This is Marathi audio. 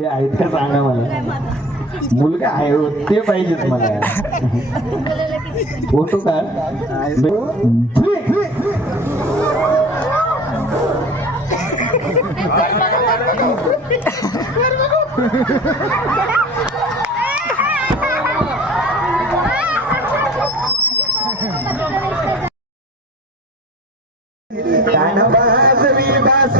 ते आहे ते सांगा मला. मुलगा आहे हो, ते पाहिजेच मला. फोटो का कान बाजरी बास